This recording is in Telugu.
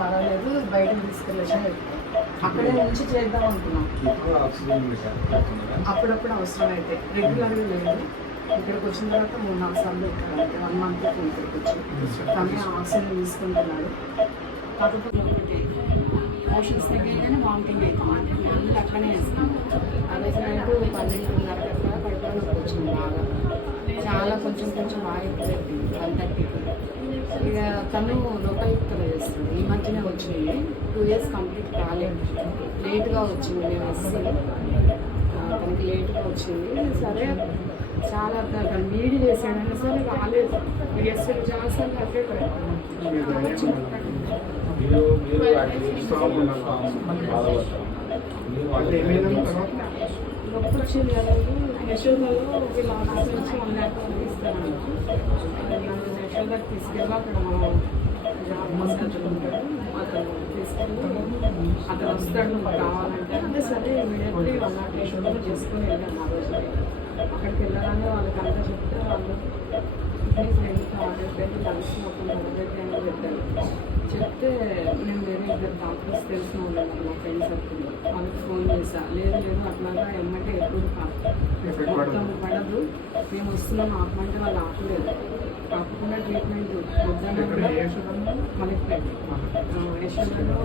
పర్వాలేదు బయటకు తీసుకెళ్ళేసి అక్కడే నుంచి చేద్దాం అనుకున్నాం. అప్పుడప్పుడు అవసరం అయితే రెగ్యులర్గా లేదు. ఇక్కడికి వచ్చిన తర్వాత 3-4 సార్లు ఇక్కడ 1 మంత్ ఇక్కడికి వచ్చి కానీ ఆక్సిజన్ తీసుకుంటున్నాడు. కాకపోతే మోషన్స్ దగ్గరగానే వామిటింగ్ అవుతాం అంటే మళ్ళీ అట్లనే వేస్తాం. అదే నైట్ 12:30 అట్లా పడుకోవడానికి వచ్చింది బాగా చాలా కొంచెం బాగా ఎక్కువ 1:30కి. ఇక తను లోకయుక్తలో చేస్తుంది. ఈ మధ్యనే వచ్చింది 2 years కంప్లీట్ కాలేదు, లేట్గా వచ్చింది. నేను వస్తే తనకి లేట్గా వచ్చింది. సరే చాలా నీడి చేశాడని సరే రాలేదు. ఎస్ఎల్ చాలాసార్లు అట్లే నొప్పి వచ్చింది కదా. యశోదలో వీళ్ళ హాస్టల్ నుంచి 1 lakh ఇస్తాను. నన్ను యశోదకి తీసుకెళ్ళి అక్కడ జాబ్ మసాజులు ఉంటాడు, అతను తీసుకెళ్ళి అతను వస్తాడు నువ్వు కావాలంటే అంటే సరే ఇమీడియట్లీ 1 lakh యశోదలో చేసుకుని వెళ్ళాను. ఆ రోజు అక్కడికి వెళ్ళగానే వాళ్ళకి అంతా చెప్తే వాళ్ళు ఫ్రెండ్కి ఆర్డర్ పెట్టి కలిసి మొత్తం మొదటి అని చెప్పారు. చెప్తే నేను వేరే 2 డాక్టర్స్ తెలిసిన వాళ్ళు మా ఫ్రెండ్ సర్కిల్ వాళ్ళకి ఫోన్ చేశా. లేదు అట్లాగా ఎమ్మంటే ఎప్పుడు మొత్తం పడదు, మేము వస్తున్నాం ఆపమంటే వాళ్ళు ఆపలేదు. ఆపకుండా ట్రీట్మెంట్ వద్దాను. మనకి యశోదలో